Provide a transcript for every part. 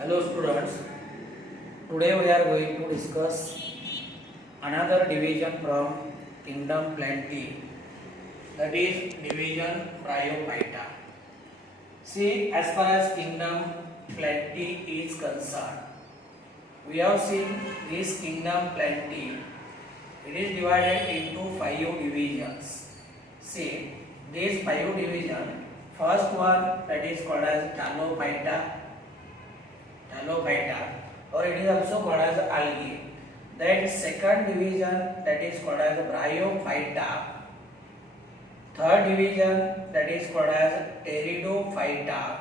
Hello students, today we are going to discuss another division from kingdom Plantae, that is division Bryophyta. See, as far as kingdom Plantae is concerned, we have seen this kingdom Plantae, it is divided into 5 divisions. See, these 5 divisions, first one that is called as Talophyta, or it is also called as algae. Then second division that is called as Bryophyta. Third division that is called as Pteridophyta.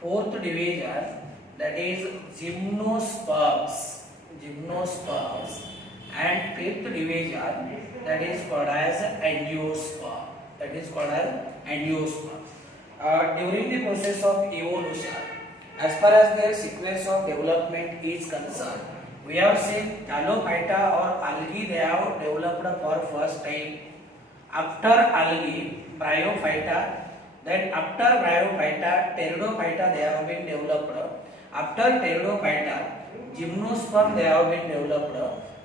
Fourth division that is Gymnosperms. And fifth division that is called as Angiosperm. During the process of evolution, as far as their sequence of development is concerned, we have seen Talophyta or algae they have developed for first time. After algae, Bryophyta, then after Bryophyta, Pteridophyta they have been developed. After Pteridophyta, Gymnosperm they have been developed,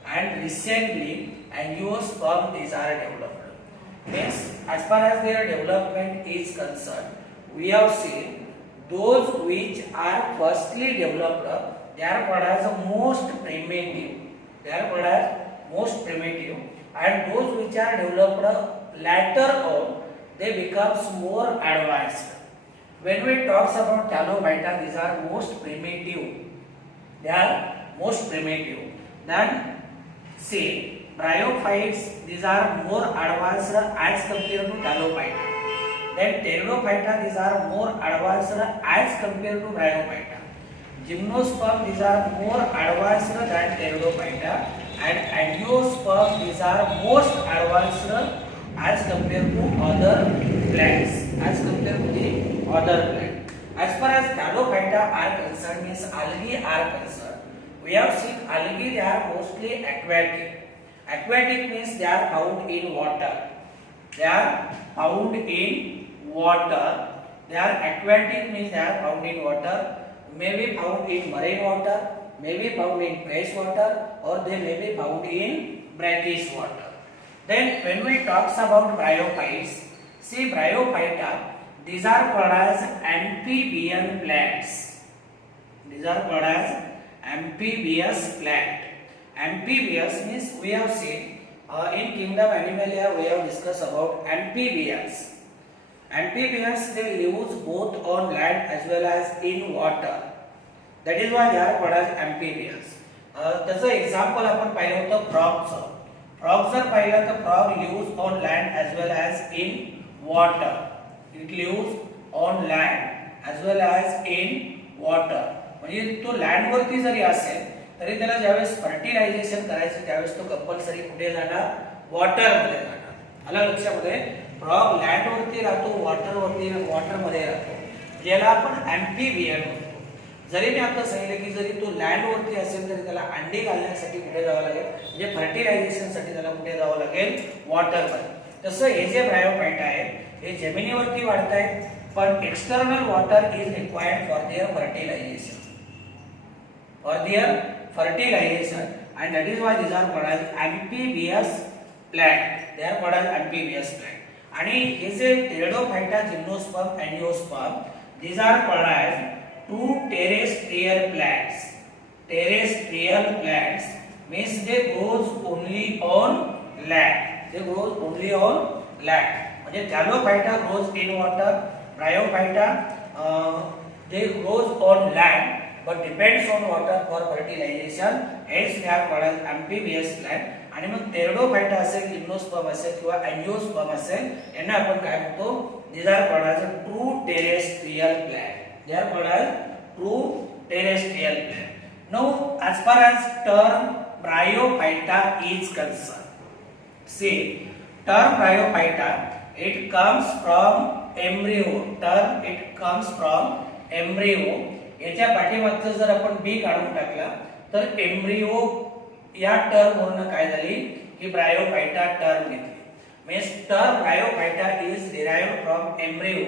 and recently Angiosperm these are developed. Means, as far as their development is concerned, we have seen those which are firstly developed, they are called as most primitive. And those which are developed later on, they becomes more advanced. When we talk about Talophyta, these are most primitive. Then see, Bryophytes, these are more advanced as compared to Talophyta. Then Pteridophyta, these are more advanced as compared to Bryophyta. Gymnosperm, these are more advanced than Pteridophyta, and Angiosperm, these are most advanced as compared to other plants. As far as Talophyta are concerned, means algae are concerned, we have seen algae they are mostly aquatic. Aquatic means they are found in water. They are aquatic means they are found in water. May be found in marine water, may be found in fresh water, or they may be found in brackish water. Then when we talk about bryophytes, see Bryophyta, these are called as amphibian plants. Amphibious means we have seen in kingdom Animalia we have discussed about amphibians. Amphibians they live both on land as well as in water. That is why they are called as amphibians. त्याचं example आपण पाहिलं होतं फ्रॉगचं. Frog जर पाहिलं तर frog lives on land as well as in water. It lives on land as well as in water. म्हणजे तो land वरती जरी असेल तरी त्याला ज्यावेळेस फर्टिलायझेशन करायचं त्यावेळेस तो कंपल्सरी कुठे जाणार, वॉटर मध्ये जाणार. आला लक्षामध्ये, फ्रॉग लँड वरती राहतो, वॉटर मध्ये राहतो, ज्याला आपण अँफिबियन म्हणतो. जरी मी आता सांगितलं की जरी तो लँड वरती असेल तरी त्याला अंडी घालण्यासाठी कुठे जावं लागेल, म्हणजे फर्टिलायझेशन साठी त्याला कुठे जावं लागेल, वॉटर मध्ये. तसं हे जे ब्रायोफाइटा आहे हे जमिनीवरती वाढत आहेत, पण external water is required for their fertilisation. And that is why these are called as amphibious plant. They are called as amphibious plant. आणि हे जे Pteridophyta, Gymnosperm, Angiosperm, these are called as two terrestrial plants. Terrestrial plants means they grows only on land. म्हणजे Talophyta grows in water, Bryophyta they grows on land but depends on water for fertilization, hence they are called as amphibious plant. आणि मग Pteridophyta असेल, Gymnosperm असेल किंवा Angiosperm असेल, यांना आपण काय म्हणतो, these are called as true terrestrial plant. Now as far as term Bryophyta is concerned, see term Bryophyta it comes from embryo. याच्या पाठीमागचं जर आपण बी काढून टाकला तर एम्ब्रियो या टर्म वरून काय झाली की ब्रायोफाइटा टर्म घेतली. Means term bryophyta is derived from embryo.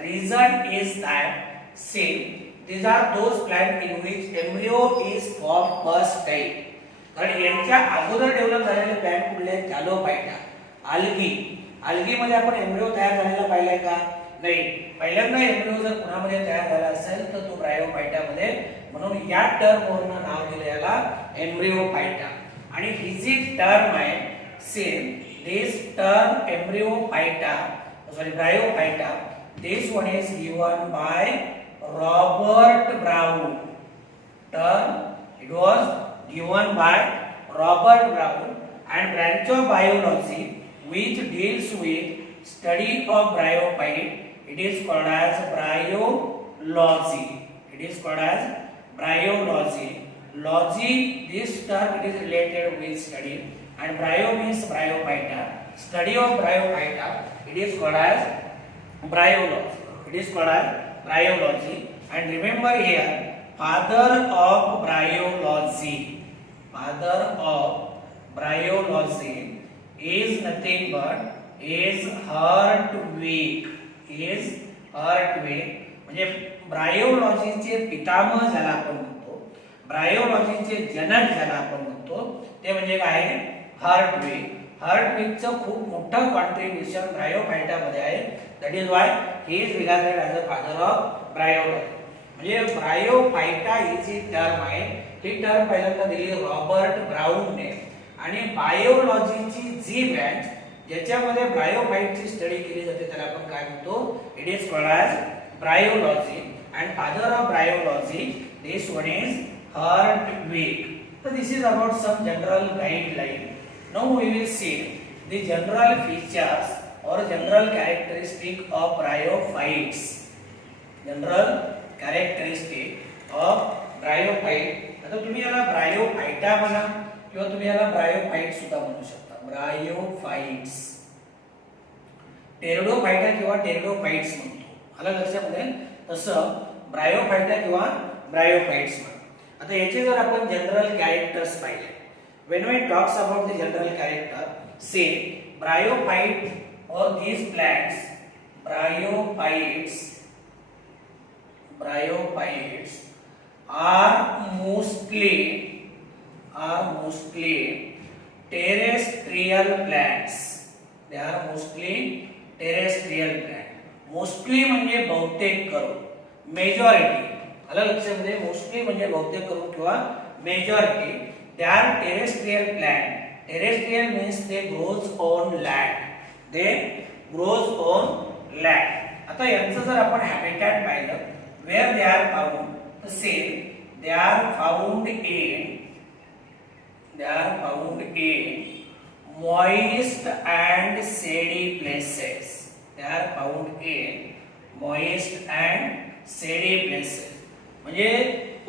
Reason is that see these are those plant in which embryo is formed first time. कारण यांच्या अगोदर डेव्हलप झालेले प्लांट कुठले आहेत? थॅलोफाइटा, आल्गी. आल्गी मध्ये आपण एम्ब्रियो तयार झालेला पाहिलाय का? नाही. पहिल्यांदा एम्ब्रियो जर कुणामध्ये तयार झाला असेल तर तो ब्रायोफाइटा मध्ये, म्हणून या टर्म वरून नाव दिले याला एम्ब्रियोफाइटा. आणि ही जी टर्म आहे same, this term embryophyta, sorry bryophyta, this one is given by Robert Brown. Term it was given by Robert Brown and branch of biology which deals with study of bryophyte. It is called as bryology. It is called as bryology. Logy, this term it is related with study, and bryo means bryophyta. Study of bryophyta, it is called as bryology. It is called as bryology. And remember here, father of bryology, father of bryology is nothing but is Hartwig. Is Hartwig. म्हणजे ब्रायोलॉजीचे पितामह ज्याला आपण म्हणतो, ब्रायोलॉजीचे जनक ज्याला आपण म्हणतो, ते म्हणजे काय? हार्टविग. हार्टविगचं खूप मोठं कॉन्ट्रिब्युशन ब्रायोफाइटा मध्ये आहे. That is why he is regarded as a father of bryology. म्हणजे ब्रायोफाइटा ही जी टर्म आहे, ही टर्म पहिल्यांदा दिली रॉबर्ट ब्राऊनने. आणि बायोलॉजीची जी ब्रँच ज्याच्यामध्ये ब्रायोफाइटची स्टडी केली जाते त्याला आपण काय म्हणतो? It is called as bryology. And father of bryology this one is Hartwig. So this is about some general guideline. Now we will see the general features or general characteristic of bryophytes. General characteristic of bryophyte. आता तुम्ही याला bryophyta म्हणा किंवा तुम्ही याला bryophyte सुद्धा म्हणू शकता. ब्रायोफाइट्स, टेरिडोफाइटा किंवा टेरिडोफाइट्स म्हणतो. आलं लक्षामध्ये? तसं ब्रायोफाइटा किंवा ब्रायोफाइट्स म्हणतो. आता याचे जर आपण जनरल कॅरेक्टर्स पाहिले, when we talks about the general character, say bryophyte or these plants, bryophytes are mostly terrestrial plants. They are mostly terrestrial plant. Mostly म्हणजे बहुतेक करून, मेजॉरिटी. आलं लक्षामध्ये? मोस्टली म्हणजे बहुतेक करून किंवा majority. They are terrestrial plant. Terrestrial means they grows on land. They grows on land. आता यांचं जर आपण हॅबिटॅट पाहिलं, वेअर दे आर फाउंड, तर same they are found in moist and shady places. They are found in moist and shady places. म्हणजे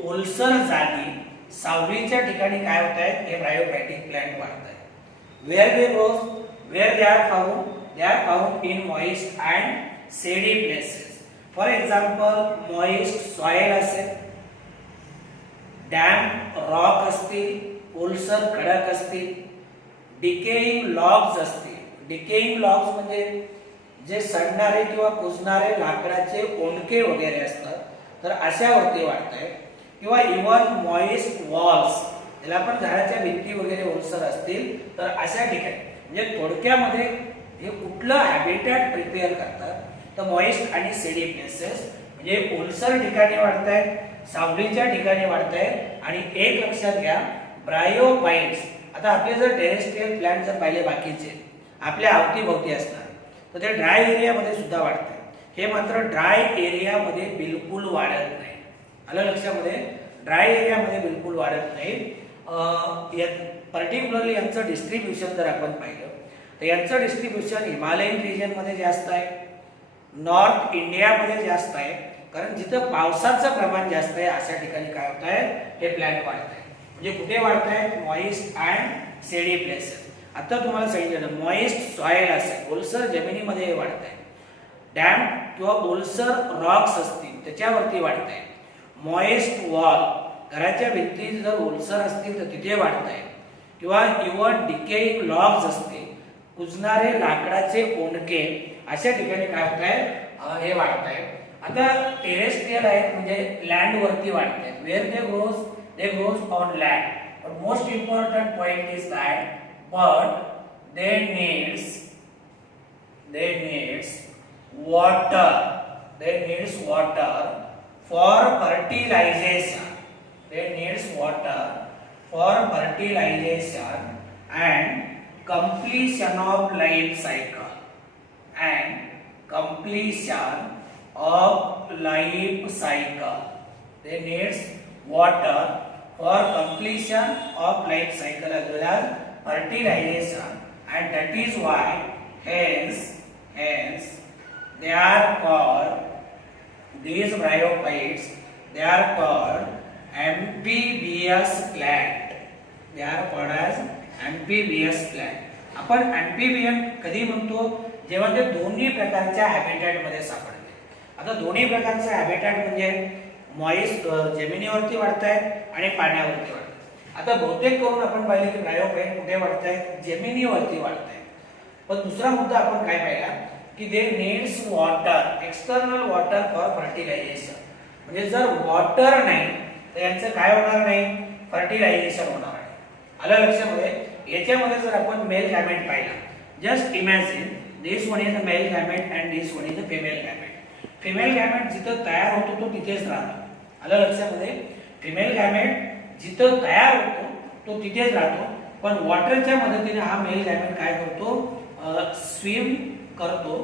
ओलसर जागी, सावलीच्या ठिकाणी काय होत आहे? हे ब्रायोफाइटिक प्लांट वाढत आहे. Where they grows, where they are found in moist and shady places. For example moist soil असेल, डॅम्प रॉक असतील, ओलसर खडक असतील, डिकेइंग लॉग्स असतील. डिकेइंग लॉग्स म्हणजे जे सडणारे किंवा कुजणारे लाकडाचे ओंडके वगैरे असतात, तर अशावरती वाढताय. किंवा इव्हन मॉइस्ट वॉल्स, याला आपण घराच्या भिंती वगैरे ओलसर असतील तर अशा ठिकाणी. म्हणजे थोडक्यामध्ये हे कुठलं हॅबिटॅट प्रिपेअर करतात, तर मॉइस्ट आणि शेडी प्लेसेस. म्हणजे ओलसर ठिकाणी वाढतायत, सावलीच्या ठिकाणी वाढतायत. आणि एक लक्षात घ्या, ब्रायोफाइट्स, आता आपले जर टेरेस्ट्रियल प्लांट जर पाहिले बाकीचे आपल्या अवतीभोवती असणार, तर ते ड्राय एरियामध्ये सुद्धा वाढतात. हे मात्र ड्राय एरियामध्ये बिलकुल वाढत नाही. आलं लक्षामध्ये? ड्राय एरियामध्ये बिलकुल वाढत नाही. पर्टिक्युलरली यांचं डिस्ट्रीब्युशन जर आपण पाहिलं, तर यांचं डिस्ट्रीब्युशन हिमालयन रिजन मध्ये जास्त आहे, नॉर्थ इंडियामध्ये जास्त आहे. कारण जिथं पावसाचं प्रमाण जास्त आहे अशा ठिकाणी काय होत आहे? हे प्लांट वाढत आहे. म्हणजे कुठे वाढत आहेत? Moist and shady places. आता तुम्हाला सांगितलं मॉइस्ट सॉइल असेल, ओलसर जमिनीमध्ये वाढत आहे. डॅम किंवा ओलसर रॉक्स असतील त्याच्यावरती वाढत आहे. मॉइस्ट वॉल, घराच्या भिंती जर ओलसर असतील तर तिथे वाढत आहे. किंवा इव्हन डिकेइंग लॉग्स असतील, कुजणारे लाकडाचे ओंडके, अशा ठिकाणी काय होत आहे? हे वाढत आहे. आता टेरेस्ट्रियल आहेत म्हणजे लँड वरती वाढतात. Wear they grows on land. But most important point is that but they needs water. They needs water for fertilization. They needs water for fertilization and completion of life cycle. And completion of life cycle. They needs water for completion of life cycle as well as fertilization, and that is why hence they are called, these bryophytes, they are called amphibious plant. They are called as amphibious plant. आपण amphibian कधी म्हणतो जेव्हा ते दोन्ही प्रकारच्या habitat मध्ये सापडते. आता दोन्ही प्रकारचे हॅबिटॅट म्हणजे मॉइस्ट जमिनीवरती वाढतायत आणि पाण्यावरती वाढतात. आता बहुतेक करून आपण पाहिले की ब्रायोफाइट कुठे वाढतायत, जमिनीवरती वाढतायत. पण दुसरा मुद्दा आपण काय पाहिला की they needs water, external water for fertilisation. म्हणजे जर वॉटर नाही तर यांचं काय होणार नाही, फर्टिलायझेशन होणार आहे. आलं लक्षामध्ये. याच्यामध्ये जर आपण मेल गॅमेट पाहिला, just imagine this one is a mail gamete and this one is a female gamete. Female gamete जिथं तयार होतो तो तिथेच राहतो. आलं लक्षामध्ये. फिमेल गॅमेट जिथं तयार होतो तो तिथेच राहतो, पण वॉटरच्या मदतीने हा मेल गॅमेट काय करतो, स्विम करतो.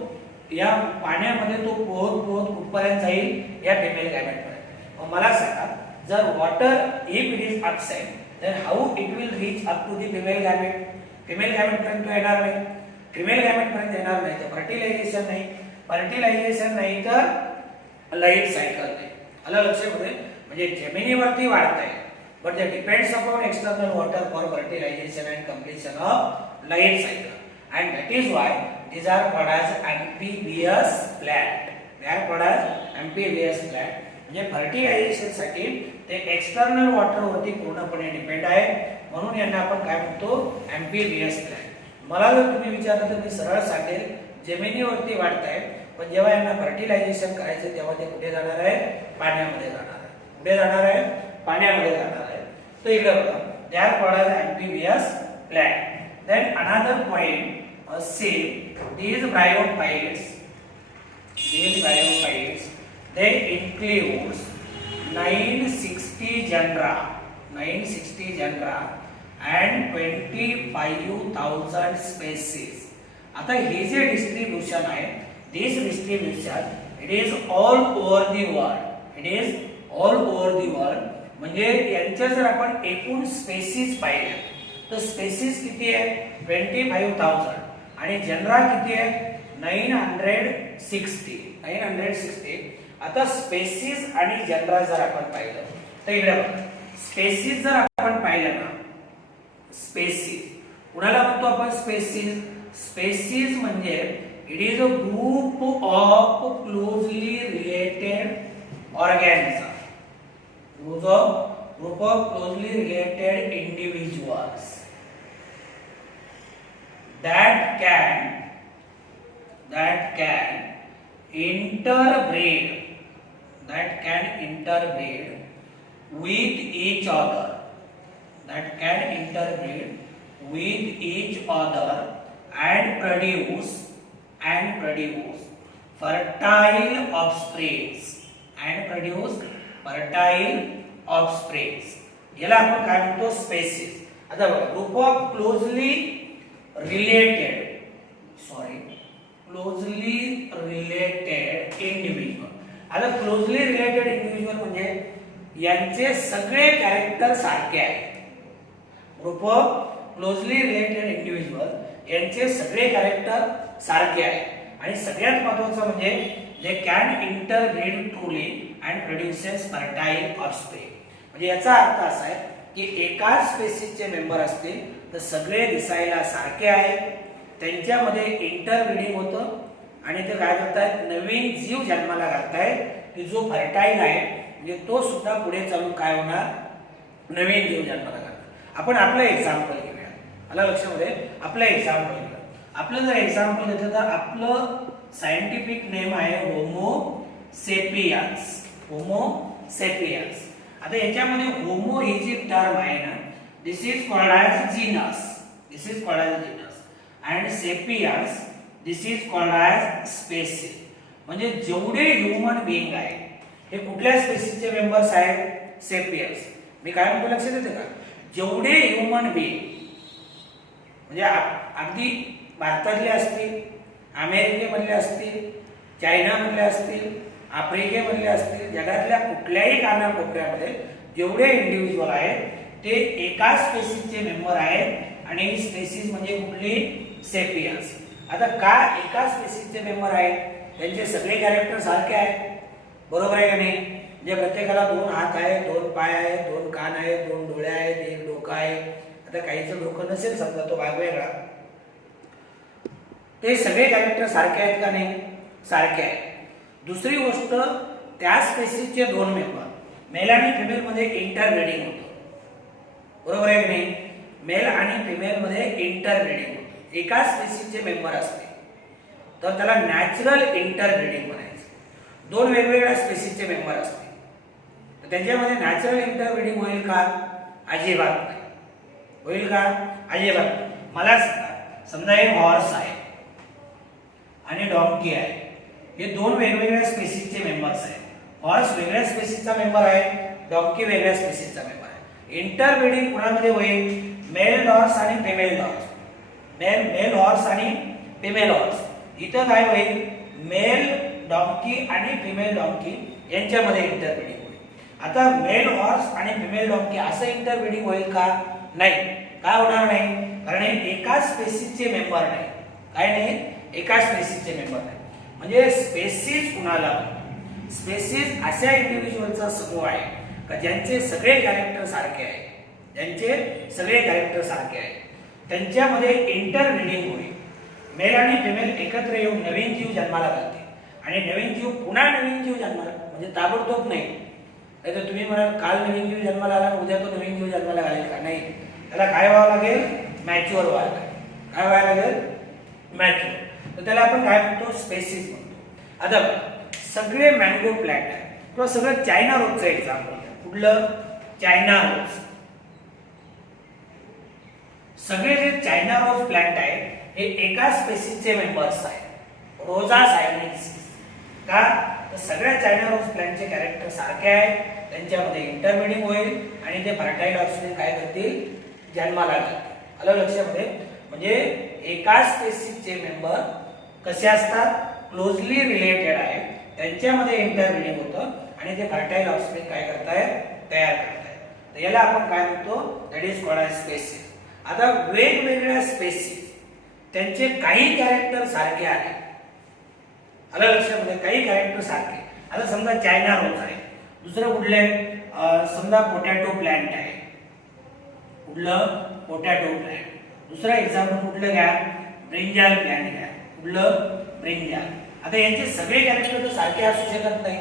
या पाण्यामध्ये तो पोहत पोहत कुठपर्यंत जाईल, या फिमेल गॅमेटपर्यंत. मला सांगा, जर water if it is upside then how it will reach up to the female gamete. female gamete पर्यंत येणार नाही. female gamete पर्यंत येणार नाही तर फर्टिलायझेशन नाही, फर्टिलायझेशन नाही तर लाईफ सायकल नाही. आलं लक्षामध्ये. म्हणजे जमिनीवरती वाढत आहे but that depends upon external water for fertilization and completion of life cycle, and that is why these are called as amphibious plant. They are called as amphibious plant. म्हणजे fertilisation साठी ते एक्सटर्नल वॉटर वरती पूर्णपणे depend आहे, म्हणून यांना आपण काय म्हणतो, अँफिबियस प्लांट. मला जर तुम्ही विचारलं तर मी सरळ सांगेल जमिनीवरती वाढताय, पण जेव्हा यांना फर्टिलायझेशन करायचं तेव्हा ते कुठे जाणार आहे, पाण्यामध्ये जाणार आहे. कुठे जाणार आहे, पाण्यामध्ये जाणार आहे. तर इकडे बघा, they are called as amphibious plant. Then another point, see these bryophytes they includes 960 genera and 25,000 species. आता हे जे डिस्ट्रीब्यूशन आहे, this distribution it is all over the world. It is all over the world. म्हणजे यांच्या जर आपण एकूण species पाहिल्या तर स्पेसीज किती आहे, 25,000 आणि जनरा किती आहे, 960. आता स्पेसीज आणि जनरा जर आपण पाहिलं तर इकडे बघा, स्पेसीज जर आपण पाहिलं ना, स्पेसीज कुणाला म्हणतो आपण, स्पेसीज म्हणजे it is a group of closely related organism. Group of closely related individuals that can interbreed with each other, and produce fertile offsprings. याला आपण काय म्हणतो, स्पेसीज. आता group of closely related individual. आता क्लोजली रिलेटेड इंडिव्हिज्युअल म्हणजे यांचे सगळे character सारखे आहेत. Group of closely related individual यांचे सगळे कॅरेक्टर सारखे आहेत आणि सगळ्यात महत्त्वाचं म्हणजे they can interbreed truly and produces fertile offspring. म्हणजे याचा अर्थ असा आहे की एकाच स्पेसीसचे मेंबर असतील तर सगळे दिसायला सारखे आहेत, त्यांच्यामध्ये इंटरब्रीडिंग होतं आणि ते काय करतायत, नवीन जीव जन्माला घालतायत की जो फर्टाईल आहे, म्हणजे तो सुद्धा पुढे चालून काय होणार, नवीन जीव जन्माला घालणार. आपण आपलं एक्झाम्पल घेऊया. आला लक्षामध्ये. आपलं एक्झाम्पल घेऊया. आपलं जर एक्झाम्पल घेतलं तर आपलं सायंटिफिक नेम आहे होमो सेपियन्स. Homo sapiens. आता याच्यामध्ये होमो ही जी टर्म आहे ना, this is called as genus. This is called as genus and sapiens this is called as species. म्हणजे जेवढे ह्यूमन बीइंग आहे हे कुठल्या स्पेसीसचे मेंबर्स आहेत? सेपियन्स. मी काय म्हणतो लक्षात येते का? जेवढे ह्यूमन बीइंग म्हणजे अगदी भारतातले असतील, अमेरिकेमधले असतील, चायनामधले असतील, आफ्रिकेमधले असतील, जगातल्या कुठल्याही कानाकोपऱ्यामध्ये जेवढे इंडिव्हिज्युअल आहेत ते एका स्पेसीसचे मेंबर आहेत आणि ही स्पेसीस म्हणजे कुठली? सेपियन्स. आता का एका स्पेसीसचे मेंबर आहेत? त्यांचे सगळे कॅरेक्टर सारखे आहेत, बरोबर आहे का नाही? म्हणजे प्रत्येकाला 2 हात आहेत, 2 पाय आहेत, 2 कान आहेत, 2 डोळे आहेत, 1 डोकं आहे. आता काहीचं डोकं नसेल समजा, तो भाग वेगळा. ते सगळे कॅरेक्टर सारखे आहेत का नाही? सारखे आहेत. दुसरी गोष्ट, त्या स्पेसीसचे 2 मेंबर मेल आणि फिमेल मध्ये इंटरब्रीडिंग होतं, बरोबर आहे की नाही? मेल आणि फिमेल मध्ये इंटरब्रीडिंग होतं. एका स्पेसीसचे मेंबर असते तर त्याला नॅचरल इंटरब्रीडिंग म्हणायचं. 2 वेगवेगळ्या स्पेसीसचे मेंबर असते तर त्यांच्यामध्ये नॅचरल इंटरब्रीडिंग होईल का? अजिबात नाही. होईल का? अजिबात नाही. मला सांगा, समजा एक हॉर्स आहे आणि डॉंकी आहे. हे 2 वेगवेगळ्या स्पेसीसचे मेंबर्स आहेत. हॉर्स वेगळ्या स्पेसीसचा मेंबर आहे, डॉंकी वेगळ्या स्पेसीसचा मेंबर आहे. इंटरब्रीडिंग कोणामध्ये होईल? मेल हॉर्स आणि फिमेल हॉर्स. मेल हॉर्स आणि फिमेल हॉर्स. इथं काय होईल? मेल डॉंकी आणि फिमेल डॉंकी यांच्यामध्ये इंटरब्रीडिंग होईल. आता मेल हॉर्स आणि फिमेल डॉंकी असं इंटरब्रीडिंग होईल का? नाही. का होणार नाही? कारण हे एका स्पेसीसचे मेंबर नाही. काय नाही? एका स्पेसीसचे मेंबर नाही. म्हणजे स्पेसीस कुणाला? स्पेसीस अशा इंडिव्हिज्युअलचा समूह आहे का ज्यांचे सगळे कॅरेक्टर सारखे आहेत. ज्यांचे सगळे कॅरेक्टर सारखे आहेत. त्यांच्यामध्ये इंटरब्रीडिंग होईल. मेल आणि फिमेल एकत्र येऊन नवीन जीव जन्माला घालते आणि नवीन जीव पुन्हा नवीन जीव जन्माला, म्हणजे ताबडतोब नाही. नाहीतर तुम्ही म्हणाल काल नवीन जीव जन्माला आला, उद्या तो नवीन जीव जन्माला घालेल का? नाही. त्याला काय व्हावं लागेल? मॅच्युअर व्हावं लागेल. काय व्हायला लागेल? मॅच्युअर. तर त्याला आपण काय म्हणतो? स्पेसीस म्हणतो. आता सगळे मँगो प्लांट आहे किंवा सगळं चायना रोजचं एक्झाम्पल. कुठलं? चायना रोज. सगळे जे चायना रोज प्लांट आहे हे एका स्पेसीसचे मेंबर्स आहेत, रोजा सायनेन्सिस. का? तर सगळ्या चायना रोज प्लांटचे कॅरेक्टर सारखे आहेत. त्यांच्यामध्ये इंटरब्रीडिंग होईल आणि ते फर्टाईल ऑफस्प्रिंग काय करतील? जन्माला घालतील. आलं लक्षामध्ये? म्हणजे एका स्पेसीसचे मेंबर कसे असतात? क्लोजली रिलेटेड आहेत. त्यांच्यामध्ये इंटरब्रीडिंग होतं आणि ते फर्टाईल ऑफस्प्रिंग काय करतायत? तयार करतायत. तर याला आपण काय म्हणतो? That is called as species. आता वेगवेगळ्या स्पेसीस त्यांचे काही कॅरेक्टर सारखे आहेत. आलं लक्षामध्ये? काही कॅरेक्टर सारखे. आता समजा चायना रोज आहे. दुसरं कुठलं आहे? समजा पोटॅटो प्लांट आहे. कुठलं? Potato plant. दुसरं एक्झाम्पल कुठलं घ्या? ब्रिंजाल प्लांट घ्या. कुठलं? ब्रिंजाल. आता यांचे सगळे कॅरेक्टर तर सारखे असू शकत नाही.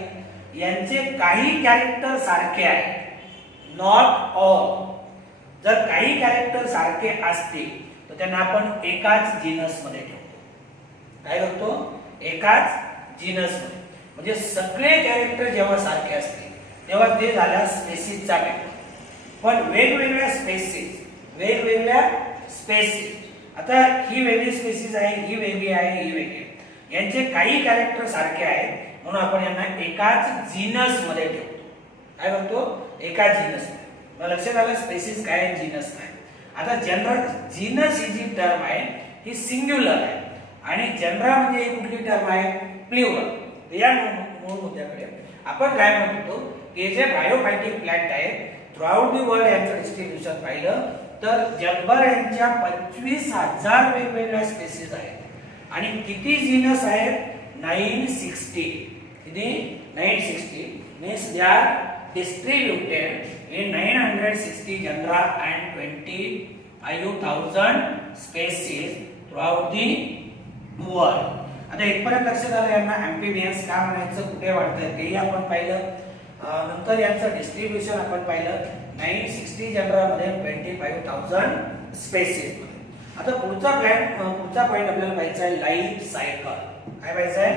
यांचे काही कॅरेक्टर सारखे आहेत, नॉट ऑल. जर काही कॅरेक्टर सारखे असतील तर त्यांना आपण एकाच जीनस मध्ये ठेवतो. काय करतो? एकाच जीनस मध्ये. म्हणजे सगळे कॅरेक्टर जेव्हा सारखे असतील तेव्हा ते झाला स्पेसीसचा मेंबर. पण वेगवेगळ्या स्पेसीस, वेगवेगळ्या स्पेसीस. आता ही वेगळी स्पेसीस आहे, ही वेगळी आहे, ही वेगळी. यांचे काही कॅरेक्टर सारखे आहेत म्हणून आपण यांना एकाच जीनस मध्ये ठेवतो. काय म्हणतो? एकाच जीनस मध्ये. मला लक्षात आलं स्पेसीस काय आहे, जीनस काय. आता जनरल जीनस ही जी टर्म आहे ही सिंग्युलर आहे आणि जनरा म्हणजे ही कुठली टर्म आहे? प्लुरल. या मूळ मुद्द्याकडे आपण काय म्हणतो की जे बायोफायटिक प्लांट आहेत थ्रूआउट दी वर्ल्ड यांचं डिस्ट्रीब्युशन पाहिलं तर जगभर यांच्या 25,000 वेगवेगळ्या स्पेसीस आहेत आणि किती जीनस आहेत? 960. किती? 960 means they are distributed in 960 genera and 25,000 species throughout the world. आता इथपर्यंत लक्षात आलं यांना अँफिबियन्स का म्हणायचं, कुठे वाढतं तेही आपण पाहिलं. नंतर यांचं डिस्ट्रीब्युशन आपण पाहिलं 960 जनरामध्ये 25,000 स्पेसीस. आता पुढचा पॉइंट आपल्याला पाहायचा आहे लाईफ सायकल. काय पाहायचं आहे?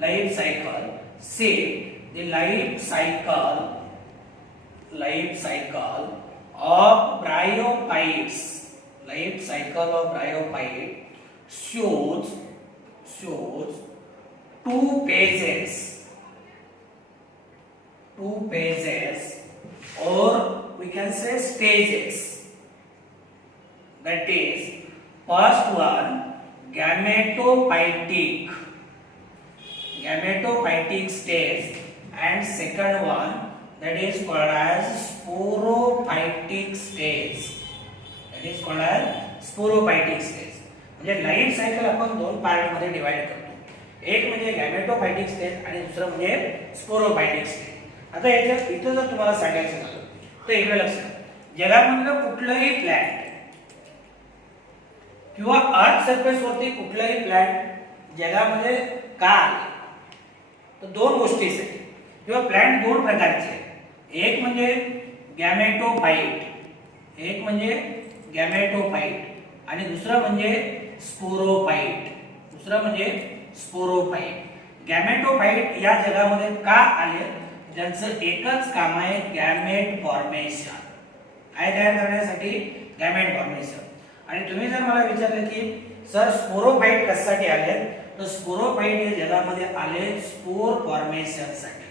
Life cycle. say the life cycle of bryophytes, shows two phases, or we can say stages. That is, first one gametophytic stage, and second one that is called as sporophytic stage. म्हणजे life cycle आपण दोन part मध्ये divide करतो. एक म्हणजे गॅमेटोफायटिक stage आणि दुसरं म्हणजे स्पोरोफायटिक स्टेज. आता याच्यात इथं जर तुम्हाला सांगायचं झालं तर इकडे लक्ष द्या. जगामधलं कुठलंही प्लॅनेट किंवा अर्थ सरफेस वरती कुठलाही प्लॅनेट जगामध्ये का आले तर दोन गोष्टी आहेत किंवा प्लॅनेट दोन प्रकारचे आहेत. एक म्हणजे गॅमेटोफाइट आणि दुसरं म्हणजे स्पोरोफाइट. गॅमेटोफाइट या जगामध्ये का आले? ज्यांचं एकच काम आहे गॅमेट फॉर्मेशन, काय तयार करण्यासाठी? Gamete formation. आणि तुम्ही जर मला विचारले की सर स्पोरोफाइट कशासाठी आले, तर स्पोरोफाइट या जगामध्ये आले स्पोर फॉर्मेशन साठी.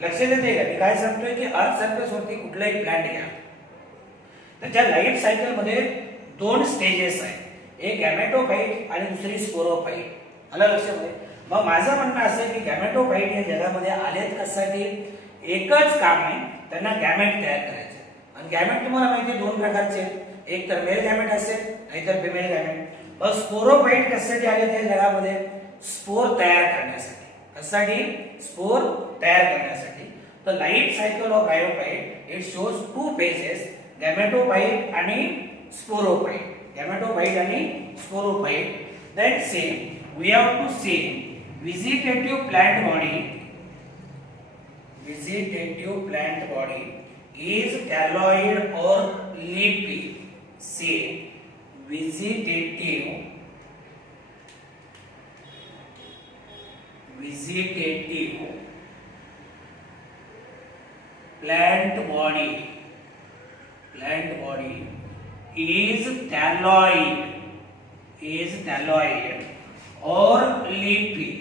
लक्षात येते का मी काय सांगतोय की अर्थ सरफेस वरती कुठलाही प्लॅनेट घ्या तर त्या लाईफ सायकल मध्ये दोन स्टेजेस आहेत, एक गॅमेटोफाइट आणि दुसरी स्पोरोफाइट. आलं लक्षामध्ये? मग माझं म्हणणं असं आहे की गॅमेटोफाइट या जगामध्ये आलेत कशासाठी? एकच काम आहे, त्यांना गॅमेट तयार करायचे. आणि गॅमेट तुम्हाला माहिती आहे दोन प्रकारचे आहेत, एक तर मेल गॅमेट असेल नाहीतर फिमेल गॅमेट. मग स्पोरोफाइट कशासाठी आले त्या जगामध्ये? स्पोर तयार करण्यासाठी. स्पोर तयार करण्यासाठी. तर life cycle of bryophyte it shows two phases, gametophyte आणि sporophyte. That same we have to say vegetative plant body is thalloid or leafy. Say vegetative plant body is thalloid or leafy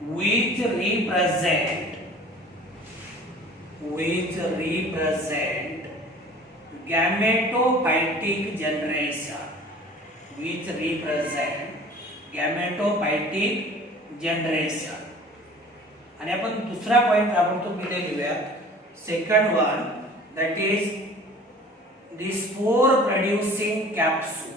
which represent gametophytic generation. आणि आपण दुसरा point आपण तो इथे लिहूया. Second one that is the spore producing capsule.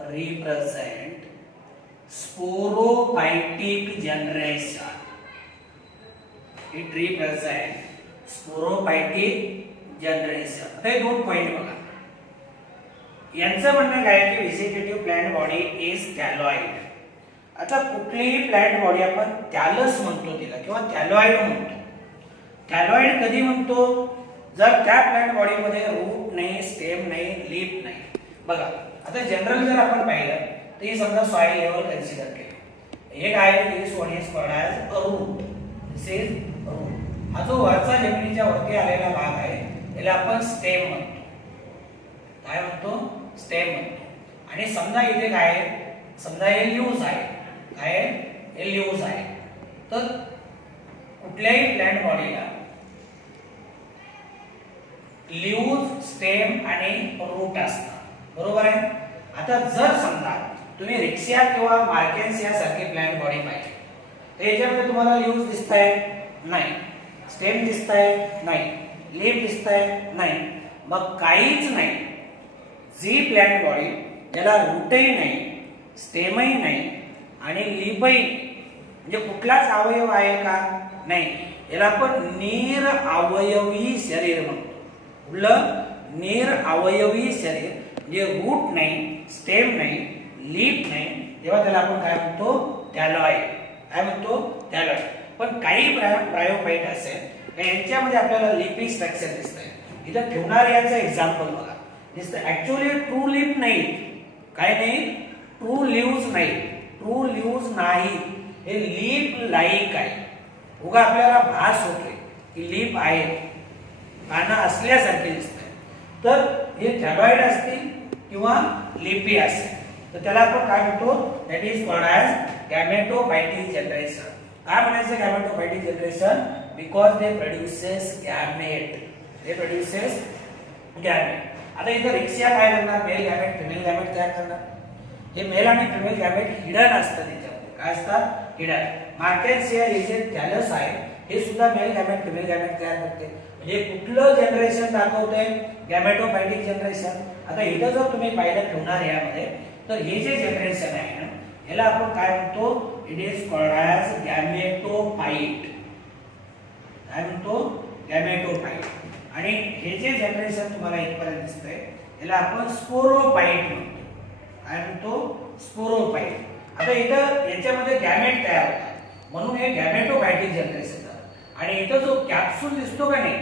represent sporophytic generation. It represent sporophytic generation. हे दोन point बघा. यांचं म्हणणं काय की व्हेजिटेटिव्ह प्लांट बॉडी इज थॅलॉइड. आता कुठलीही प्लांट बॉडी आपण थॅलस म्हणतो तिला किंवा थॅलॉइड म्हणतो. थॅलॉइड कधी म्हणतो? जर त्या प्लांट बॉडीमध्ये रूट नाही, स्टेम नाही, लीफ नाही. बघा आता जनरल जर आपण पाहिलं तर ही समजा सॉइल लेवल कन्सिडर केली. एक आहे this one is called as root. हा जो वरचा जमिनीच्या वरती आलेला भाग आहे याला आपण स्टेम म्हणतो. काय म्हणतो? स्टेम म्हणतो. आणि समजा इथे काय आहे? समजा हे लीव्हज आहे. काय आहे? हे लीव्हज आहे. तर कुठल्याही प्लांट बॉडीला लीव्हज, स्टेम आणि रूट असतात. बरोबर आहे? आता जर समजा तुम्ही रिक्सिया किंवा मार्केन्सिया सारखी प्लांट बॉडी पाहिजे तर याच्यामध्ये तुम्हाला लीव्हज दिसताय? नाही. स्टेम दिसताय? नाही. लीफ दिसताय? नाही. मग काहीच नाही. जी प्लांट बॉडी ज्याला रूटही नाही, स्टेमही नाही आणि लीफही म्हणजे कुठलाच अवयव आहे का? नाही. याला आपण निरअवयवी शरीर म्हणतो. कुठलं? निरअवयवी शरीर. म्हणजे रूट नाही, स्टेम नाही, लीफ नाही, तेव्हा त्याला आपण काय म्हणतो? थॅलॉइड. पण काही ब्रायोफाइट असेल यांच्यामध्ये आपल्याला लिपी स्ट्रक्चर दिसतंय. इथं ठेवणाऱ्याचं एक्झाम्पल बघा दिसतं. ऍक्च्युअली ट्रू लिप नाही, काय नाही, ट्रू लिव्स नाही, ट्रू लिव्स नाही, हे लिप लाईक आहे. उगा आपल्याला भास होतोय की लिप आहे, काना असल्यासारखे दिसतंय. तर हे थॅलॉइड असतील किंवा लिपी असेल तर त्याला आपण काय म्हणतो, that is called as gametophytic generation. काय म्हणायचं gametophytic generation? Because they produces gamete, they produces gamete. आता इथं रिक्सिया काय करणार, मेल गॅमेट फिमेल गॅमेट तयार करणार. हे मेल आणि फिमेल गॅमेट हिडन असतं त्याच्यामध्ये. काय असतात? हिडन. मार्टेन्सिया हे जे थॅलस आहे हे सुद्धा मेल गॅमेट फिमेल गॅमेट तयार करते. म्हणजे कुठलं जनरेशन दाखवतंय? गॅमेटोफायटिक जनरेशन. आता इथं जर तुम्ही पाहिलं ठेवणार यामध्ये तर हे जे जनरेशन आहे ना याला आपण काय म्हणतो, इट इज कॉल्ड ॲज गॅमेटोफाइट. काय म्हणतो? गॅमेटोफाइट. आणि हे जे जनरेशन तुम्हाला इथपर्यंत दिसतंय याला आपण स्पोरोफाइट म्हणतो. काय म्हणतो? स्पोरोफाइट. आता इथं याच्यामध्ये गॅमेट तयार होतात म्हणून हे गॅमेटोफायटिक जनरेशन झालं. आणि इथं जो कॅप्सूल दिसतो का नाही,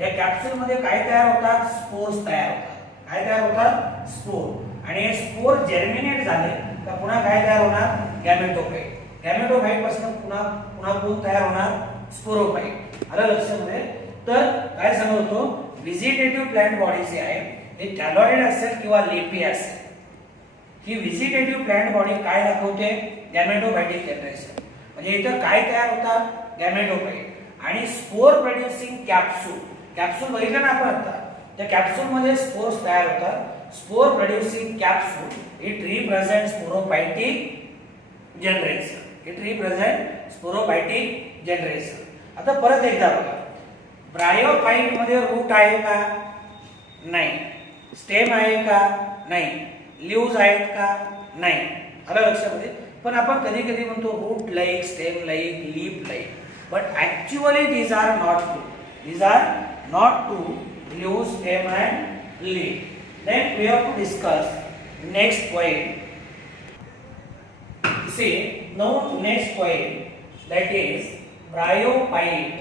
या कॅप्सूल मध्ये काय तयार होतात? स्पोर्स तयार होतात. काय तयार होतात? स्पोर. आणि हे स्पोर जर्मिनेट झाले तर पुन्हा काय तयार होणार? गॅमेटोफाइट. गॅमेटोफाइट पासून पुन्हा पुन्हा कोण तयार होणार? स्पोरोफाइट. आलं लक्षामध्ये? तर काय सांगत होतो, व्हिजिटेटिव्ह प्लांट बॉडी जी आहे हे थॅलॉइड असेल किंवा लिपी असेल, ही व्हिजिटेटिव्ह प्लांट बॉडी काय दाखवते? गॅमेटोफायटिक जनरेशन. म्हणजे इथं काय तयार होतात? गॅमेटोफाइट. आणि स्पोर प्रोड्युसिंग कॅप्सूल, कॅप्सूल बघितलं ना आपण आता, त्या कॅप्सूल मध्ये स्पोर्स तयार होतात. Spore producing capsule it represent sporophytic generation. It represent sporophytic generation. आता परत एकदा बघा, ब्रायोफाइट मध्ये रूट आहे का? नाही. स्टेम आहे का? नाही. लिव्स आहेत का? नाही. आलं लक्षामध्ये? पण आपण कधी कधी म्हणतो root like, stem like, leaf like, but actually these are not true. These are not true. Leaves, stem and leaf. Then we have to discuss next point. See, now next point, that is bryophyte.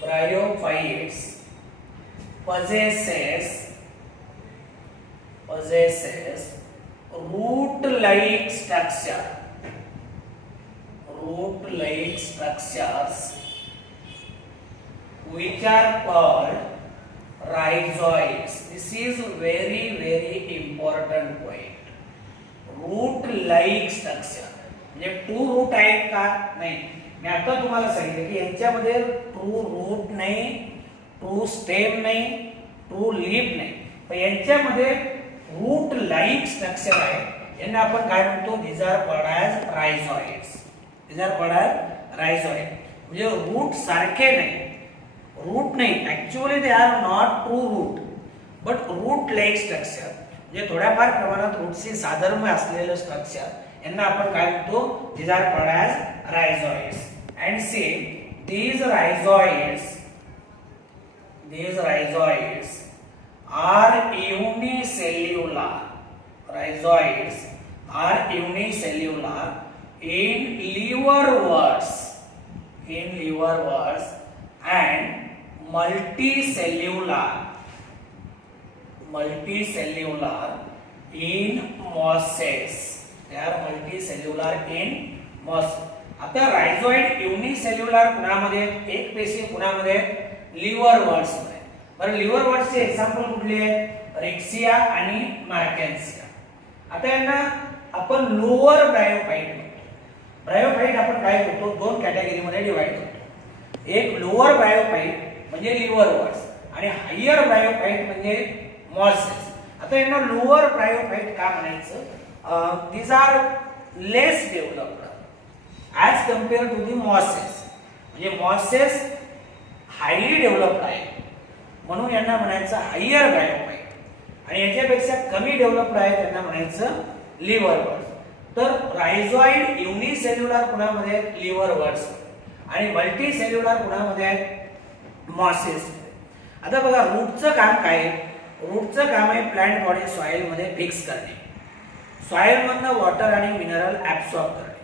Bryophytes possesses root-like structure. Root-like structures which are called rhizoids. This is very important point. Root-like structure म्हणजे true route आहेत का? नाही. मी आता तुम्हाला सांगितलं की यांच्यामध्ये true route नाही, ट्रू स्टेम नाही, ट्रू लीफ नाही, पण यांच्यामध्ये रूट लाईक स्ट्रक्चर आहे. यांना आपण काय म्हणतो? these are called as rhizoids. These are called as rhizoid. म्हणजे रूट सारखे नाही, रूट नाही. Actually they are not true root but root like structure. म्हणजे थोड्याफार प्रमाणात रूटशी साधर्म्य असलेलं स्ट्रक्चर यांना आपण काय म्हणतो? these are called as rhizoids. And see, these rhizoids are unicellular. Rhizoids are unicellular in liverworts and multicellular in mosses. They are multicellular in mosses. आता रायझोइड युनिसेल्युलर कुणामध्ये? एक पेशी कुणामध्ये? लिव्हरवर्ट्स मध्ये. बरं, लिव्हरवर्ट्सचे एक्झाम्पल कुठले आहेत? रिक्सिया आणि मार्टेन्सिया. आता यांना आपण लोअर ब्रायोफाइट म्हणतो. ब्रायोफाइट आपण काय करतो? दोन कॅटेगरीमध्ये डिवाइड करतो. एक लोअर ब्रायोफाइट म्हणजे लिव्हरवर्ट्स आणि हायर ब्रायोफाइट म्हणजे मॉसेस. आता यांना लोअर ब्रायोफाइट का म्हणायचं? these are less developed as compared to the mosses. म्हणजे मॉसेस हायली डेव्हलप्ड आहे म्हणून यांना म्हणायचं हायर ब्रायोफाइट. आणि याच्यापेक्षा कमी डेव्हलप्ड आहे त्यांना म्हणायचं लिव्हरवर्ट्स. तर रायझोइड युनिसेल्युलर कुणामध्ये? लिव्हरवर्ट्स. आणि मल्टीसेल्युलर कुणामध्ये? मॉसेस. आता बघा, रूटचं काम काय आहे? रूटचं काम आहे प्लांट बॉडी सॉइल मध्ये फिक्स करणे, सॉइल मधनं वॉटर आणि मिनरल ऍब्सॉर्ब करणे.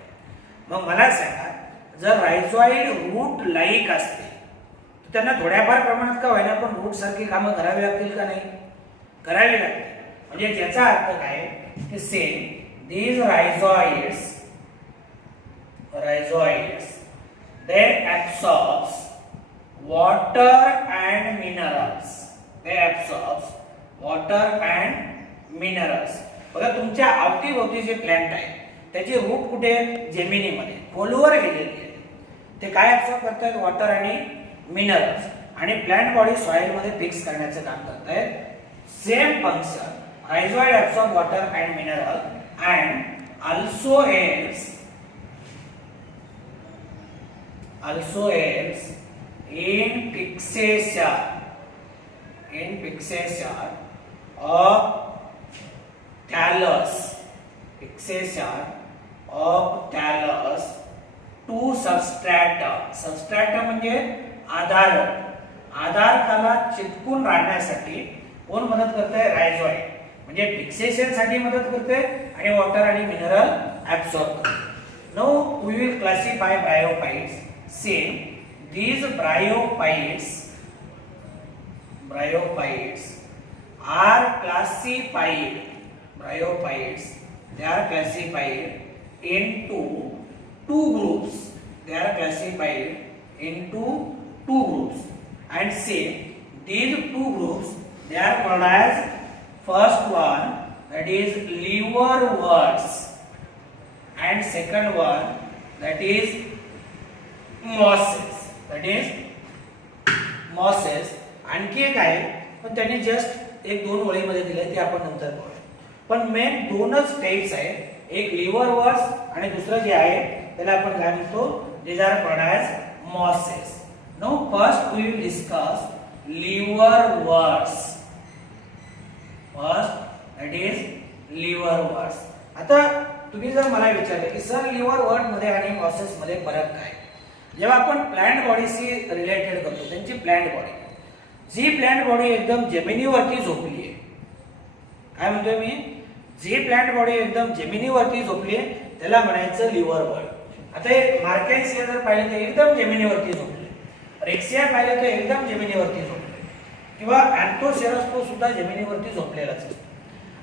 मग मला सांगा, जर रायझॉइड रूट लाईक असते तर त्यांना थोड्याफार प्रमाणात का होईना पण रूट सारखी कामं करावी लागतील का नाही? करावी लागतील. म्हणजे ज्याचा अर्थ काय की same these rhizoids they absorbs water and minerals. They absorbs water and minerals. बघा तुमच्या अवतीभोवती जे प्लांट आहे त्याचे रूट कुठे आहेत? जमिनीमध्ये खोलवर गेलेले आहेत. ते काय ऍब्सॉर्ब करतात? वॉटर आणि मिनरल्स. आणि प्लांट बॉडी सॉइल मध्ये फिक्स करण्याचं काम करतात. Same function rhizoid absorb water and mineral and also helps in fixation of thallus to substratum म्हणजे आधारकाला चिटकून राहण्यासाठी कोण मदत करते? रायझॉइड. म्हणजे फिक्सेशन साठी मदत करते आणि वॉटर आणि मिनरल ऍब्सॉर्ब करते. Now we will classify bryophytes. Same these bryophytes are classified they are classified into two groups and same these two groups they are called as first one that is liverworts and second one that is mosses. आणखी एक आहे पण त्यांनी just एक दोन ओळीमध्ये दिले ते आपण नंतर बघू. पण मेन दोनच टाइप्स आहेत. एक लिव्हरवर्ट्स आणि दुसरं जे आहे त्याला आपण काय म्हणतो? these are called as mosses. Now first we will discuss liverworts. That is liverworts. आता तुम्ही जर मला विचारले की सर लिव्हरवर्ट मध्ये आणि मॉसेस मध्ये फरक काय? जेव्हा आपण प्लांट बॉडीशी रिलेटेड करतो त्यांची प्लांट बॉडी जी प्लांट बॉडी एकदम जमिनीवरती झोपली आहे, काय म्हणतोय मी? जी प्लांट बॉडी एकदम जमिनीवरती झोपली आहे त्याला म्हणायचं लिव्हरवर्ट. आता मार्केन्सिया जर पाहिलं तर एकदम जमिनीवरती झोपले, रेक्सिया पाहिलं तर एकदम जमिनीवरती झोपले, किंवा अँथोसेरॉस्पो सुद्धा जमिनीवरती झोपलेलाच असतो.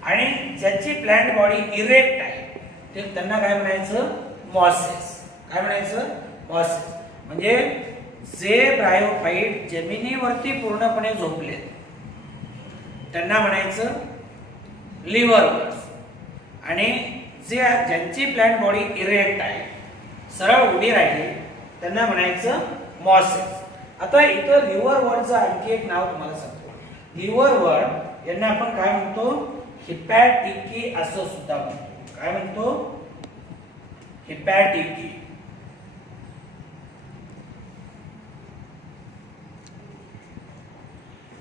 आणि ज्याची प्लांट बॉडी इरेक्ट आहे ते त्यांना काय म्हणायचं? मॉसेस. काय म्हणायचं? मॉसेस. म्हणजे जे ब्रायोफाइट जमिनीवरती पूर्णपणे झोपलेत त्यांना म्हणायचं लिव्हरवर्ट्स. आणि ज्यांची प्लांट बॉडी इरेक्ट आहे, सरळ उभी राहिली, त्यांना म्हणायचं मॉसेस. आता इथं लिव्हरवर्टचं आणखी एक नाव तुम्हाला सांगतो. लिव्हरवर्ट यांना आपण काय म्हणतो? हिपॅटिकी असं सुद्धा म्हणतो. काय म्हणतो? हिपॅटिकी.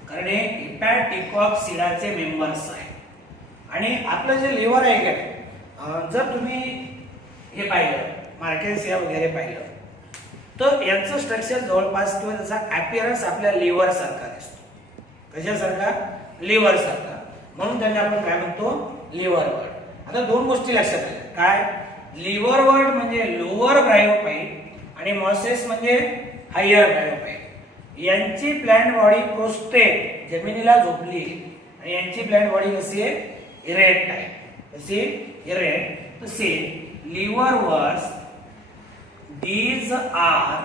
कारण हे हिपॅटिकॉक्सिडाचे मेंबर्स आहे. आणि आपलं जे लिव्हर आहे का, जर तुम्ही हे पाहिलं मार्केन्सिया वगैरे पाहिलं तर यांचं स्ट्रक्चर जवळपास किंवा त्याचा अपीअरन्स आपल्या लिव्हर सारखा दिसतो. कशासारखा? लिव्हर सारखा. म्हणून त्यांना आपण काय म्हणतो? लिव्हरवर्ट. आता दोन गोष्टी लक्षात आल्या. काय? लिव्हरवर्ट म्हणजे लोअर ब्रायोफाइट आणि मॉसेस म्हणजे हायर ब्रायोफाइट. यांची प्लांट बॉडी प्रोस्टेट जमिनीला झोपली आणि यांची प्लांट बॉडी कशी आहे? इरेक्ट आहे. कशी? इरेक्ट. तसे लिव्हरवर्ट्स these are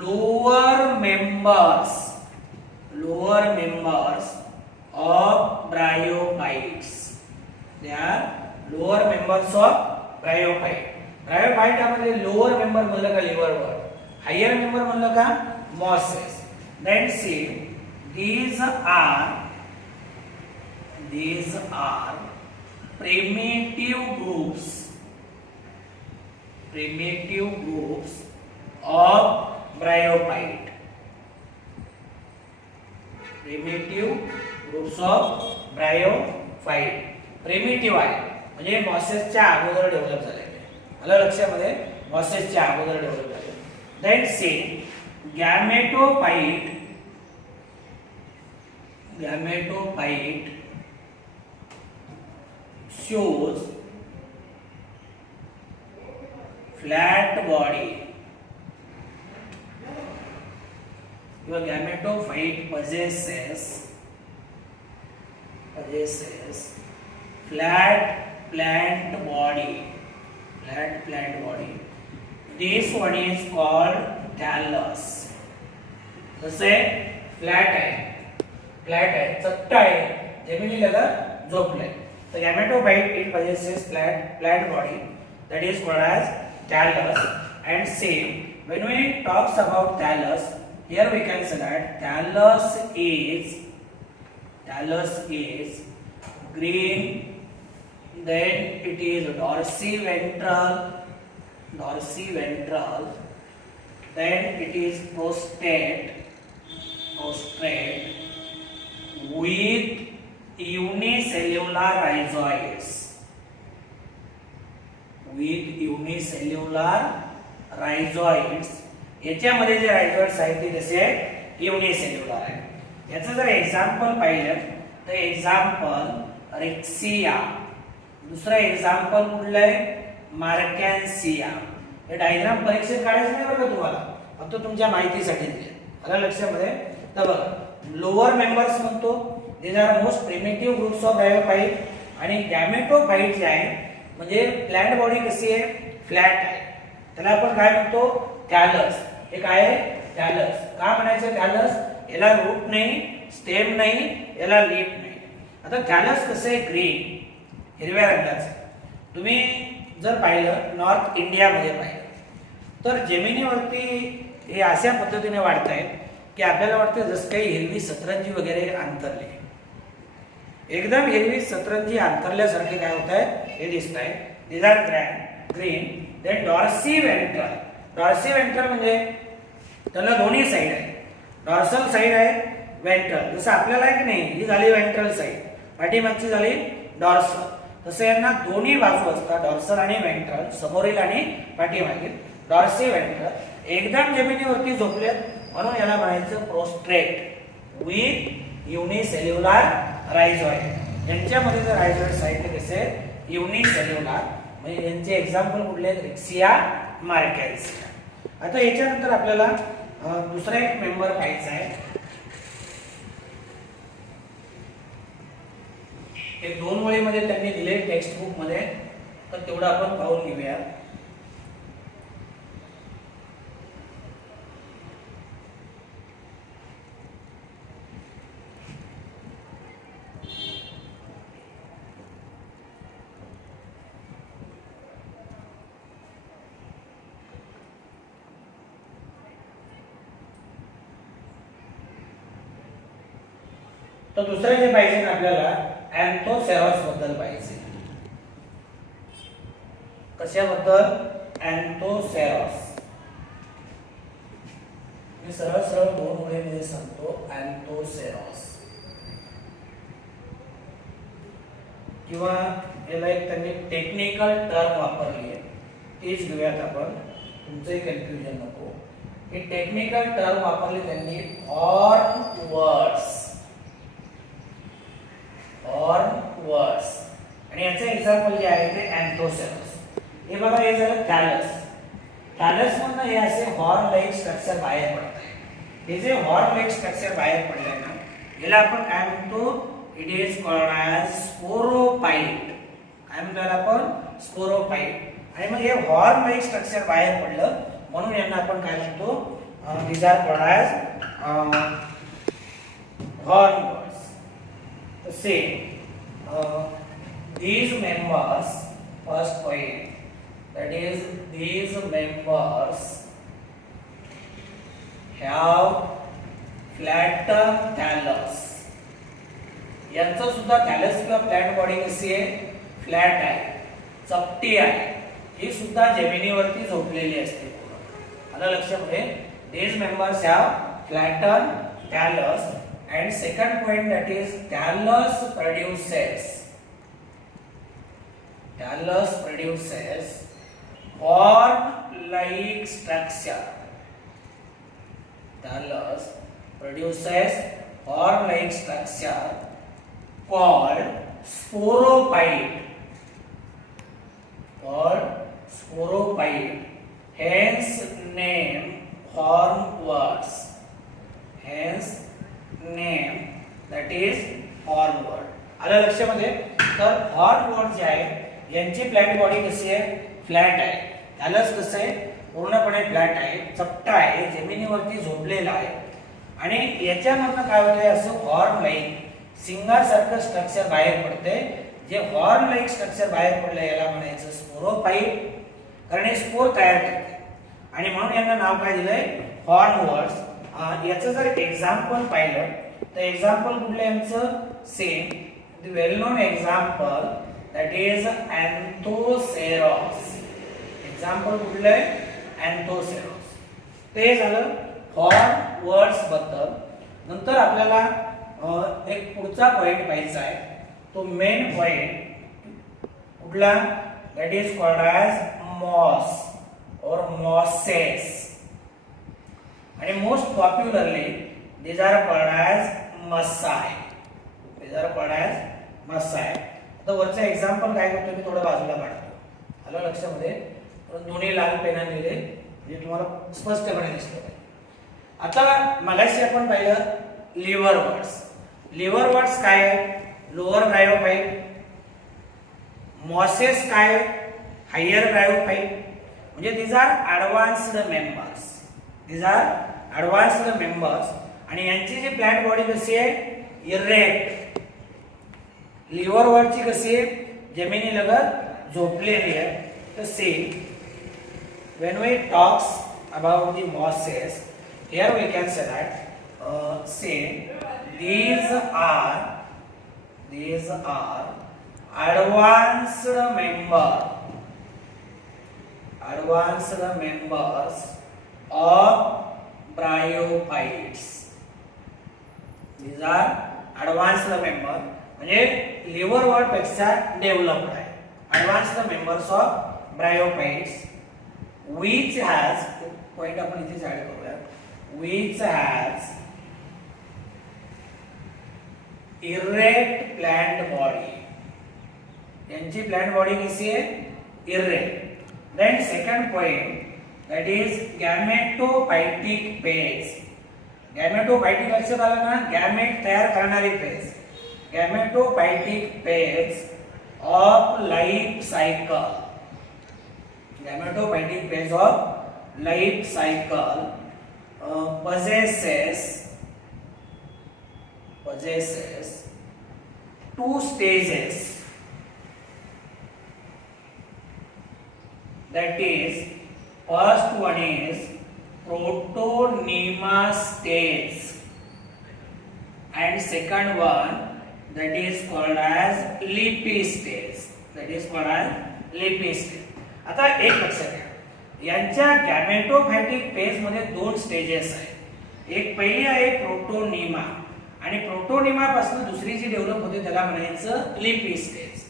lower members of bryophytes. They are lower members of bryophyte. Bryophyte मध्ये lower member म्हणलं का liverwort, higher member म्हणलं का mosses. Then see these are primitive groups of bryophyte. Primitive आहे म्हणजे मॉसेसच्या अगोदर डेव्हलप झालेले. आलं लक्षामध्ये? मॉसेसच्या अगोदर डेव्हलप झाले. Then see gametophyte shows flat body. Your gametophyte possesses flat plant body. This one is called thallus. जसे फ्लॅट आहे चट्टा आहे जमिनीला झोपले. The gametophyte it possesses flat body that is called as thallus. And same when we talks about thallus, here we can say that thallus is green, then it is dorsiventral, then it is prostrate with unicellular rhizoids. याच्यामध्ये जे रायझॉइड्स आहेत ते कसे unicellular आहे. याचं जर example पाहिलं तर एक्झाम्पल रिक्सिया, दुसरं एक्झाम्पल कुठलं आहे मार्कॅन्सिया. हे डायग्राम परीक्षेत काढायचं नाही बरं का तुम्हाला, फक्त तुमच्या माहितीसाठी दिले. आलं लक्षामध्ये. तर बघा लोअर मेंबर्स म्हणतो these are most primitive groups of bryophyte. आणि गॅमेटोफाइट जे आहे म्हणजे प्लांट बॉडी कशी आहे फ्लॅट आहे, त्याला आपण काय म्हणतो थॅलस. हे काय आहे थॅलस. का म्हणायचं थॅलस? याला रूट नाही, स्टेम नाही, याला लीफ नाही. आता थॅलस कसं आहे ग्रीन हिरव्या रंगाचं. तुम्ही जर पाहिलं नॉर्थ इंडियामध्ये पाहिलं तर जमिनीवरती हे अशा पद्धतीने वाढत आहे की आपल्याला वाटतं जसं काही हिरवी सतरंजी वगैरे अंतरली, एकदम हिरवी सतरंजी अंतरल्यासारखे काय होत आहे हे दिसत आहे. these are green. then dorsiventral म्हणजे त्याला दोन्ही साईड आहे, डॉर्सल साईड आहे, वेंट्रल. जसं आपल्याला आहे की नाही, ही झाली वेंट्रल साईड, पाठीमागची झाली डॉर्सल. तसं यांना दोन्ही बाजू असतात, डॉर्सल आणि वेंट्रल, समोरील आणि पाठीमागील. डॉर्सिव्हेंट्रल एकदम जमिनीवरती झोपलेत म्हणून याला म्हणायचं प्रोस्ट्रेट विथ युनिसेल्युलर रायझॉइड. यांच्यामध्ये जर रायझॉइड्स आहेत ते कसे युनिसेल्युलर, म्हणजे यांचे एक्झाम्पल कुठले आहेत रिक्सिया, मार्कॅन्सिया. आता याच्यानंतर आपल्याला दुसरा एक मेंबर पाहायचा आहे. एक 2 वळीमध्ये त्यांनी दिले टेक्स्ट बुक मध्ये, तर तेवढं आपण पाहून घेऊया. तो दुसरे जे पाहिजे आपल्याला अँथोसेरॉस बद्दल पाहिजे. कशाबद्दल? अँथोसेरॉस. मी सरळ 2 ओळीमध्ये सांगतो अँथोसेरॉस, किंवा याला एक त्यांनी टेक्निकल टर्म वापरली आहे तीच घेऊयात आपण, तुमचे कन्फ्युजन नको. ही टेक्निकल टर्म वापरली त्यांनी हॉर्नवर्ड्स. आणि याचं एक्झाम्पल जे आहे ते अँथोसेरॉस. हे बघा, हे झालं थॅलस. थॅलस मधनं हे असे हॉर्न लाईक स्ट्रक्चर बाहेर पडत आहे. हे जे हॉर्न लाईक स्ट्रक्चर बाहेर पडलंय ना, याला आपण काय म्हणतो? It is called as sporophyte. काय म्हणतो याला आपण? स्पोरोपाइट. आणि मग हे हॉर्न लाईक स्ट्रक्चर बाहेर पडलं म्हणून यांना आपण काय म्हणतो? these are called as hornwords. Say these members, first point, that is these members have flattened thallus. यांचं सुद्धा थॅलस किंवा फ्लॅट बॉडी कशी आहे? फ्लॅट आहे, चपटी आहे. ही सुद्धा जमिनीवरती झोपलेली असते. आलं लक्षामध्ये? these members have flattened thallus. And second point, that is thallus produces horn-like structure. Thallus produces horn-like structure called sporophyte. hence name hornworts, hence name that is hornwort. आलं लक्षामध्ये. तर hornwort जे आहे यांची प्लॅंट बॉडी कशी आहे, flat आहे. त्यालाच कसं आहे, पूर्णपणे फ्लॅट आहे, चपटा आहे, जमिनीवरती झोपलेला आहे. आणि याच्यामधनं काय होतंय, असं हॉर्न लाईक सिंगासारखं स्ट्रक्चर बाहेर पडते. जे हॉर्न लाईक स्ट्रक्चर बाहेर पडलं याला म्हणायचं स्पोरोफाइट, कारण हे स्पोर तयार करते. आणि म्हणून यांना नाव काय दिलंय, हॉर्नवर्ट्स. याचं जर एक्झाम्पल पाहिलं तर एक्झाम्पल कुठलं यांचं, same the well known example that is Anthoceros. Example कुठलं आहे, अँथोसेरॉस. ते झालं हॉर्नवर्ट्स बद्दल. नंतर आपल्याला एक पुढचा पॉइंट पाहायचा आहे, तो मेन पॉइंट कुठला, that is called as moss or mosses, and most popularly these are called as masai. These are called as masai. आता वरचं एक्झाम्पल काय करतो मी थोडं बाजूला काढतो. आलं लक्षामध्ये. दोन्ही लाल पेनाने लिहिले म्हणजे तुम्हाला स्पष्टपणे दिसतं. आता मगाशी आपण पाहिलं लिव्हर वर्ड्स. लिव्हर वर्ड्स काय आहे, लोअर ब्रायोफाइट. मॉसेस काय, हायर ब्रायोफाइट. म्हणजे these are advanced members, these are advanced members. आणि यांची जी प्लॅंट बॉडी कशी आहे, इरेक्ट. लिव्हर वरची कशी आहे, जमिनी लगत झोपलेली आहे. तर C when we talks about the mosses, here we can say that say these are advanced members of bryophytes. These are advanced member म्हणजे लिव्हर वर्ड पेक्षा डेव्हलप्ड आहे. advanced members of bryophytes which has, point आपण इथे add करूया, which has erect plant body. यांची plant body कशी आहे, erect. Then second point, that is gametophytic phase. Gametophytic लक्षात आलं ना, गॅमेट तयार करणारी phase. Gametophytic phase of life cycle. Gametophytic phase of life cycle possesses two stages. That is, first one is protonema stage, and second one that is called as leafy stage. आता एक लक्षात घ्या, यांच्या गॅमेटोफायटिक phase मध्ये दोन stages आहेत. एक पहिली आहे प्रोटोनिमा, आणि प्रोटोनिमा पासून दुसरी जी डेव्हलप होते त्याला म्हणायचं लिफी स्टेज.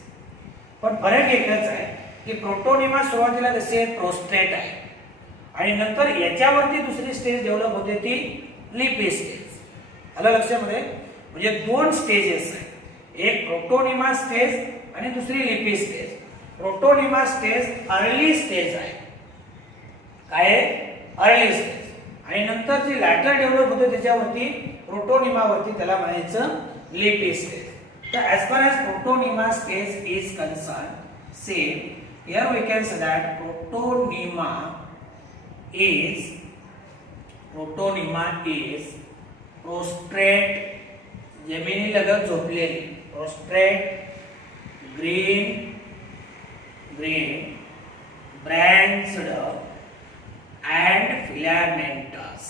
पण फरक एकच आहे की प्रोटोनिमा सुरुवातीला कसे प्रोस्ट्रेट आहे, आणि नंतर याच्यावरती दुसरी स्टेज डेव्हलप होते ती लिफी स्टेज. आलं लक्षामध्ये. म्हणजे दोन स्टेजेस आहेत, एक प्रोटोनिमा स्टेज आणि दुसरी leafy stage. Protonema stage early stage आहे, काय अर्ली स्टेज, आणि नंतर जी लॅटर डेव्हलप होते त्याच्यावरती प्रोटोनिमावरती त्याला म्हणायचं लिफी स्टेज. तर ऍज फार as protonema stage is concern, same here we can say that protonema is prostrate, जमिनी लगत झोपलेली, prostrate, green, branched and filamentous.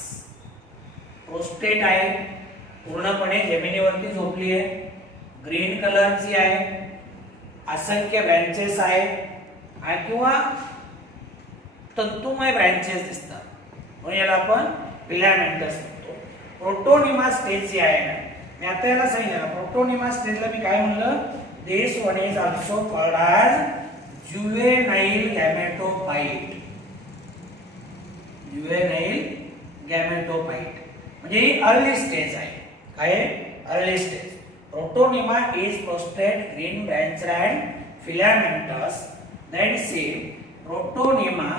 prostrate आहे, पूर्णपणे जमिनीवरती झोपली आहे, ग्रीन कलरची आहे, असंख्य ब्रँचेस आहेत, किंवा तंतुमय ब्रँचेस दिसतात, म्हणून याला आपण फिलामेंटस म्हणतो. प्रोटोनिमा स्टेज जी आहे ना, मी आता याला सांगितलं प्रोटोनिमा स्टेजला मी काय म्हणलं, this one is also called as juvenile gametophyte. म्हणजे ही अर्ली स्टेज आहे. काय early stage. Protonema is prostrate, green, branched and filamentous. Then see protonema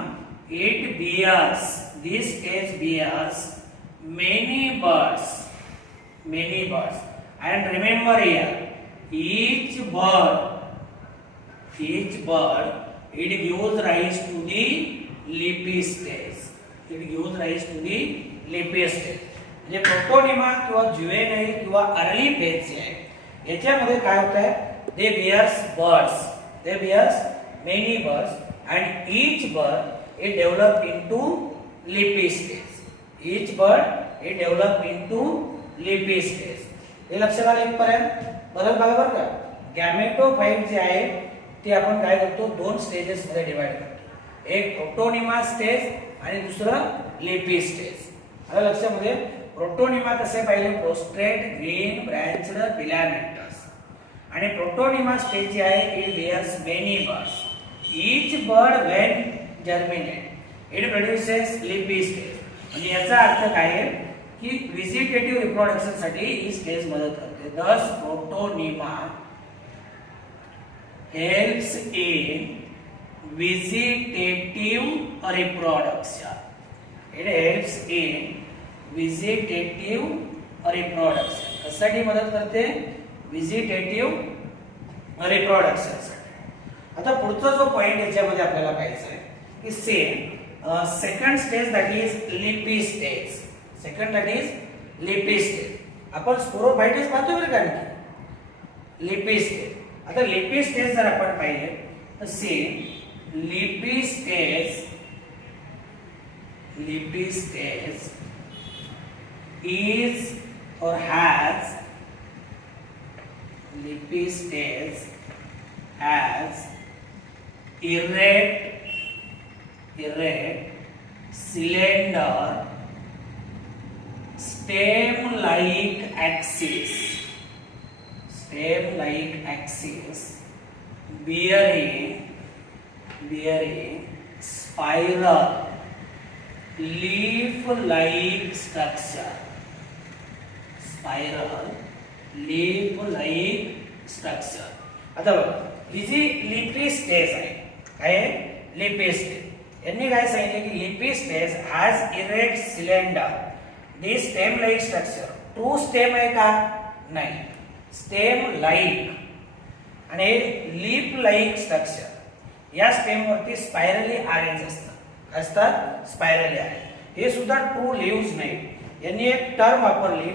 it bears, this stage bears many birds, and remember here, each bird it gives rise to the leafy stage, म्हणजे protonema किंवा ज्युवेनाइल किंवा early phase जे आहे याच्यामध्ये काय होत आहे, they bears many birds and each bird it develop into leafy stage, हे लक्षात आलं इथपर्यंत. बरोबर बघा बरं का, गॅमेटोफाइट जे आहे ते आपण काय करतो, दोन स्टेजेस मध्ये डिवाइड करतो, एक प्रोटोनिमा स्टेज आणि दुसरं लेपी स्टेज. आलं लक्षामध्ये. प्रोटोनिमा कसे पाहिले, प्रोस्ट्रेट ग्रीन ब्रँच्ड फिलामेंटस, आणि प्रोटोनिमा स्टेज जे आहे it bears many birds. Each bird when germinate it produces leafy stage. म्हणजे याचा अर्थ काय आहे की व्हेजिटेटिव्ह रिप्रोडक्शन साठी ही स्टेज मदत करते. Thus protonema helps in vegetative reproduction. It helps in vegetative reproduction. कशासाठी मदत करते, व्हेजिटेटिव्ह रिप्रोडक्शन. आता पुढचा जो पॉइंट याच्यामध्ये आपल्याला पाहायचा आहे की सेकंड स्टेज दॅट इज लिपी स्टेज. आपण स्पोरोफाइट्स पाहतो बरं का, लिपी स्टेज. आता लिपी स्टेज जर आपण पाहिले तर लिपी स्टेज इज और has erect cylinder stem-like axis bearing spiral leaf-like structure. आता ही जी लिपी स्टेज आहे काय, लिपी स्टेज यांनी काय सांगितले की लिपी stage has erect cylinder, the stem like structure. True stem आहे का, नाही, स्टेम लाईक आणि लीफ लाईक स्ट्रक्चर. या स्टेम वरती स्पायरली अरेंज असतात, स्पायरली अरेंज. हे सुद्धा ट्रू लीव्स नाही. यांनी एक टर्म वापरली,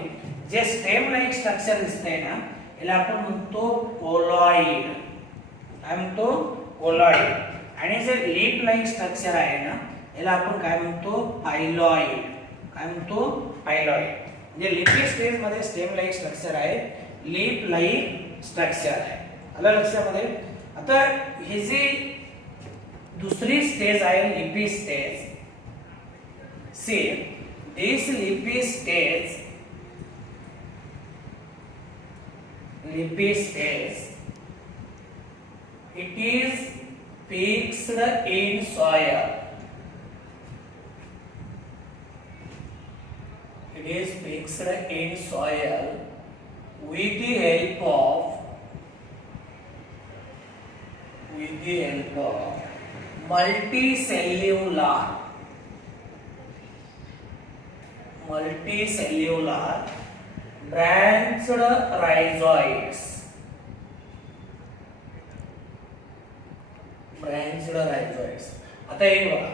जे स्टेम लाईक स्ट्रक्चर दिसतंय ना याला आपण म्हणतो कोलॉइड. आणि जे लीफ लाईक स्ट्रक्चर आहे ना याला आपण काय म्हणतो, पायलॉइड. म्हणजे लिपी स्टेज मध्ये स्टेम लाईक स्ट्रक्चर आहे, लीफ लाईक स्ट्रक्चर आहे. आलं लक्षामध्ये. आता ही जी दुसरी स्टेज आहे लिपी स्टेज, दिस लिपी stage it is fixed in soil. With the help of multicellular branched rhizoids. आता हे बघा,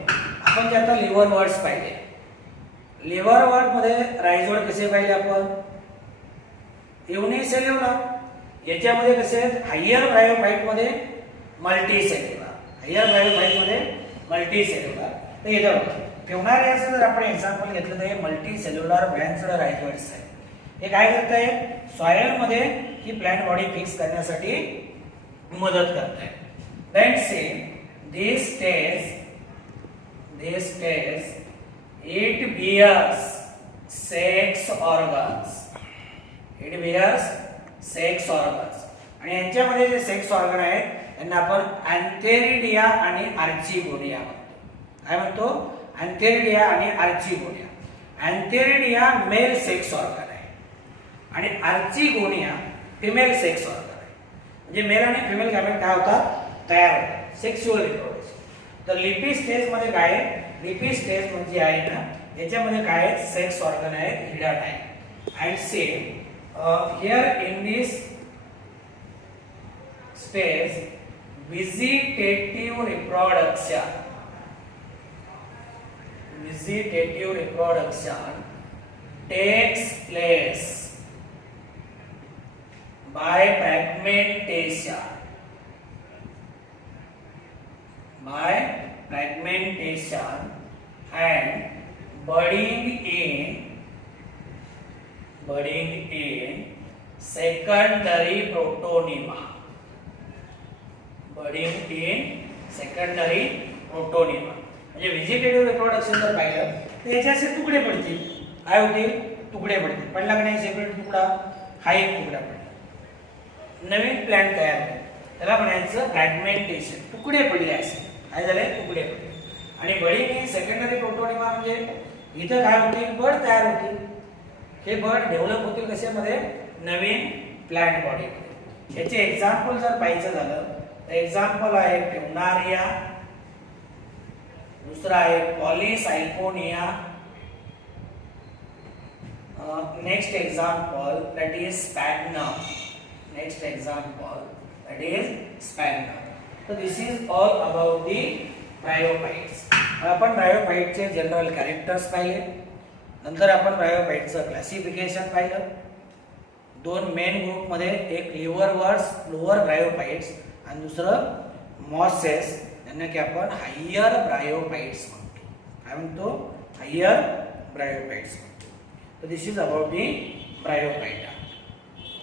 आपण जे आता लिव्हर वर्ड्स पाहिले, लिव्हर वर्ड मध्ये रायझोइड कसे पाहिले आपण, युनिसेल्युलर. याच्यामध्ये कसे आहेत, हायर ब्रायोफाइट मध्ये मल्टीसेल्युलर. तर इथे बघा, फ्युनारियाचं जर आपण एक्झाम्पल घेतलं तर हे मल्टीसेल्युलर ब्रँच्ड रायझोइड्स आहे. हे काय करत आहे, सॉइल मध्ये ही प्लांट बॉडी फिक्स करण्यासाठी मदत करत आहे. Then say this stage it bears sex organs. आणि यांच्यामध्ये जे सेक्स ऑर्गन आहेत त्यांना आपण अँथेरिडिया आणि आर्चिगोनिया म्हणतो. काय म्हणतो, अँथेरिडिया आणि आर्चिगोनिया. अँथेरिडिया मेल सेक्स ऑर्गन आहे आणि आर्चिगोनिया फिमेल सेक्स ऑर्गन आहे. म्हणजे मेल आणि फिमेल गॅमेट काय होतात, तयार होतात, सेक्शुअल रिप्रोडक्शन. तर लिपी स्टेज मध्ये काय लिपी स्टेज म्हणजे आहे ना, याच्यामध्ये काय आहे, सेक्स ऑर्गन आहे, हिडन आहे. And say here in this stage vegetative reproduction takes place by fragmentation and budding in secondary protonema. म्हणजे व्हेजिटेटिव्ह रिप्रोडक्शन जर पाहिलं तर याचे असे तुकडे पडतील. काय होतील, तुकडे पडतील. पडला की नाही सेपरेट तुकडा, हा एक तुकडा पडला, नवीन प्लांट तयार होईल, त्याला म्हणायचं फ्रॅगमेंटेशन. तुकडे पडले असे, काय झाले, तुकडे पडले. आणि बडिंग इन सेकंडरी प्रोटोनिमा म्हणजे इथं काय होतील, बड तयार होतील. हे बड डेव्हलप होतील कशामध्ये, नवीन प्लांट बॉडीमध्ये. याचे एक्झाम्पल जर पाहायचं झालं तर एक्झाम्पल आहे प्युनारिया, दूसरा है Polysiphonia, next example that is Sphagnum. तो this is all about the bryophytes. आपण ब्रायोफाइटचे जनरल कॅरेक्टर्स पाहिले, नंतर आपण ब्रायोफाइटचं क्लासिफिकेशन पाहिलं. दोन मेन ग्रुप मध्ये, एक लोअर ब्रायोफाइट्स आणि दुसरं मॉसेस, यांना की आपण हायर ब्रायोफाइट्स म्हणतो. काय म्हणतो, हायर ब्रायोफाइट्स म्हणतो. तर दिस इज अबाउट दी ब्रायोफाइटा.